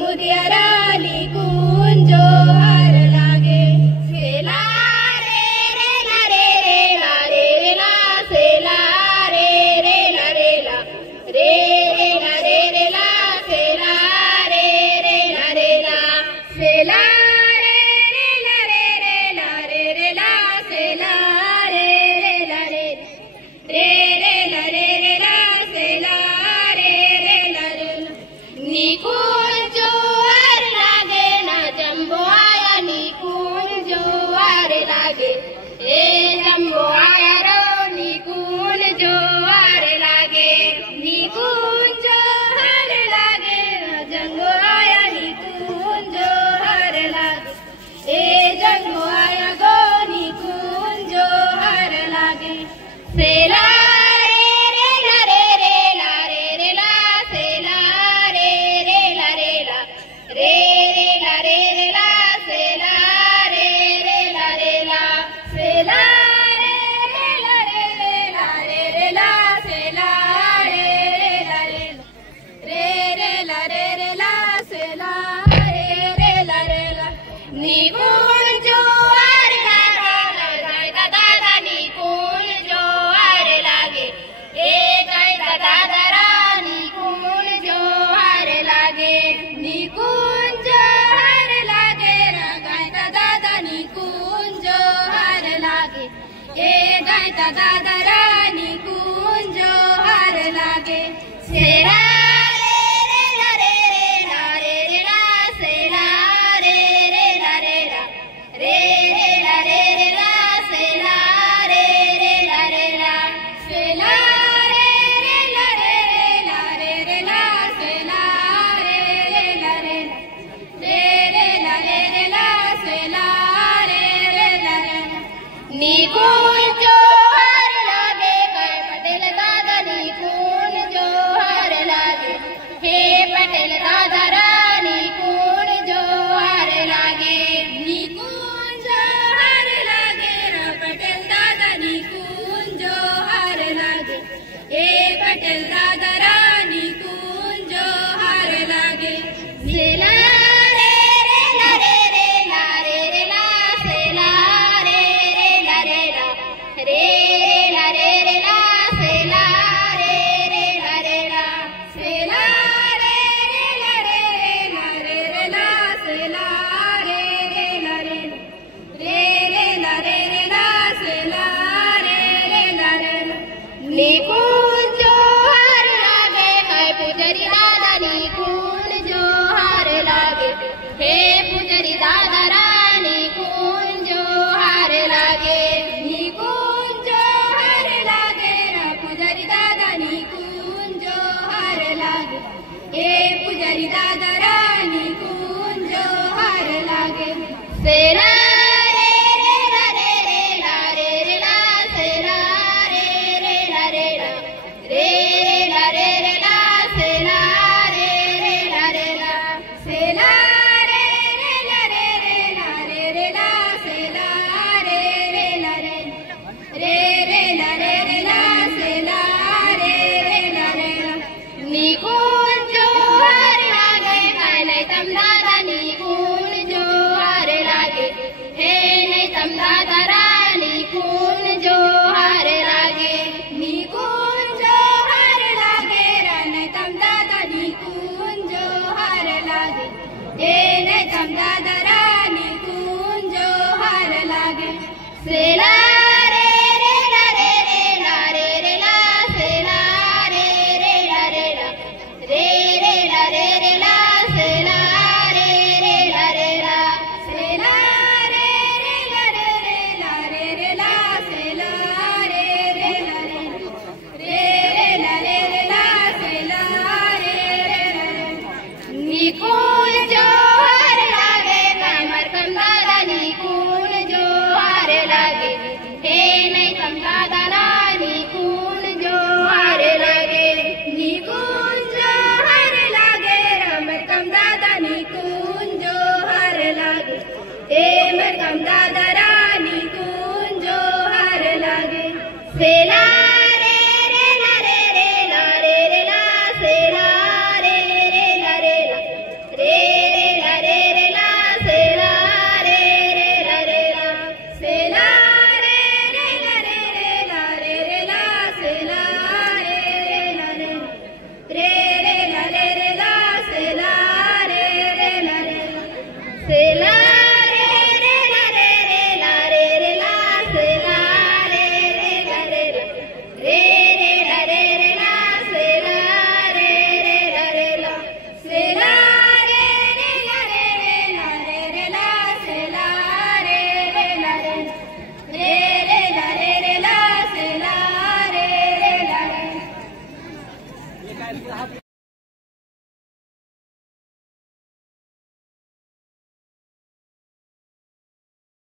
मुदियाराली कुंजो हार लागे सेला रे रे ला रे रे ला रे रे ला सेला रे रे ला रे ला रे रे ला रे रे ला सेला रे रे ला रे ला सेला रे रे ला रे रे ला रे रे ला सेला रे रे ला रे रे रे ला रे रे ला सेला रे रे ला रे ला निकुंजो हार लागे ना जंबो आया निकुंजो हार लागे ए जंबो आया रो निकुंजो हार लागे निकुंजो हार लागे ना जंबो आया निकुंजो हार लागे ए जंबो आया गो निकुंजो हार लागे सेला रे रे ला रे रे ला रे रे ला सेला रे रे ला रे ला रे रे ला रे रे ला सेला रे रे ला रे ला सेला रे रे ला रे रे ला रे रे ला सेला रे रे ला रे ला रे रे ला सेला रे रे ला रे ला निकुंजो हार लागे गाय दादा निकुंजो हार लागे ए गाय दादा रा निकुंजो हार लागे निकुंजो हार लागे रा गाय दादा निकुंजो हार लागे ए गाय दादा रा निकुंजो हार लागे सेला रे रे ला रे रे ला रे रे ला सेला रे रे ला रे ला रे रे ला रे रे ला सेला रे रे ला रे ला सेला रे रे ला रे रे ला रे रे ला सेला रे रे ला रे ला रे रे ला रे रे ला सेला रे रे ला रे ला निकुंजो हार लागे काय पटेल दादा निकुंजो हार लागे हे पटेल दादा रा निकुंजो हार लागे निकुंजो हार लागे रा पटेल दादा निकुंजो हार लागे हे पटेल दादा रा निकुंजो हार लागे सेला रे रे ला रे रे ला रे रे ला सेला रे रे ला रे ला रे रे ला रे रे ला सेला रे रे ला रे ला सेला रे रे ला रे रे ला रे रे ला सेला रे रे ला रे ला रे रे ला सेला रे रे ला रे ला निकुंजो हार लागे काय पुजारी दादा निकुंजो हार लागे हे पुजारी दादा रा निकुंजो हार लागे निकुंजो हार लागे रा पुजारी दादा निकुंजो हार लागे हे पुजारी दादा रा निकुंजो हार लागे सेला रे रे ला रे रे ला रे रे ला सेला रे रे ला रे ला रे रे ला रे रे ला सेला रे रे ला रे ला सेला रे रे ला रे रे ला रे रे ला सेला रे रे ला रे रे रे ला रे रे ला सेला रे रे ला रे ला निकुंजो हार लागे काय नाही तम दादा निकुंजो हार लागे हे नाही तम दादा रा निकुंजो हार लागे निकुंजो हार लागे रा नाही तम दादा निकुंजो हार लागे हे नाही तम दादा रा निकुंजो हार लागे सेला रे रे ला रे रे ला रे रे ला सेला रे रे ला रे ला रे रे ला रे रे ला सेला रे रे ला रे ला सेला रे रे ला रे रे ला रे रे ला सेला रे रे ला रे ला रे रे ला सेला रे रे ला रे निकुंजो हार लागे काय मरकम दादा निकुंजो हार लागे हे नाही कम दादा रा निकुंजो हार लागे निकुंजो हार लागे रा मरकम दादा निकुंजो हार लागे हे मरकम दादा रा निकुंजो हार लागे सेला रे रे ला रे रे ला रे रे ला सेला रे रे ला रे ला रे आहे